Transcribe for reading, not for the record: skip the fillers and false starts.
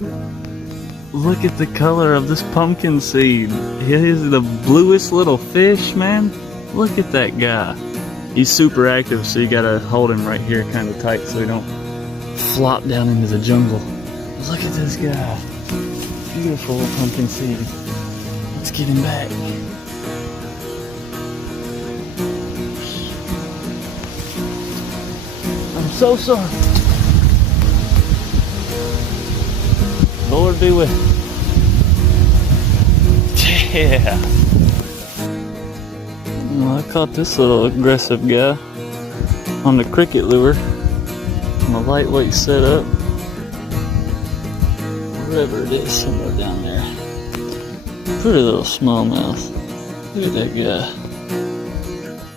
Look at the color of this pumpkin seed. He is the bluest little fish, man. Look at that guy. He's super active, so you gotta hold him right here kind of tight so he don't flop down into the jungle. Look at this guy. Beautiful little pumpkin seed. Let's get him back. I'm so sorry. Lord be with you. Yeah. Well, I caught this little aggressive guy on the cricket lure on a lightweight setup. Wherever it is, somewhere down there. Pretty little smallmouth. Look at that guy.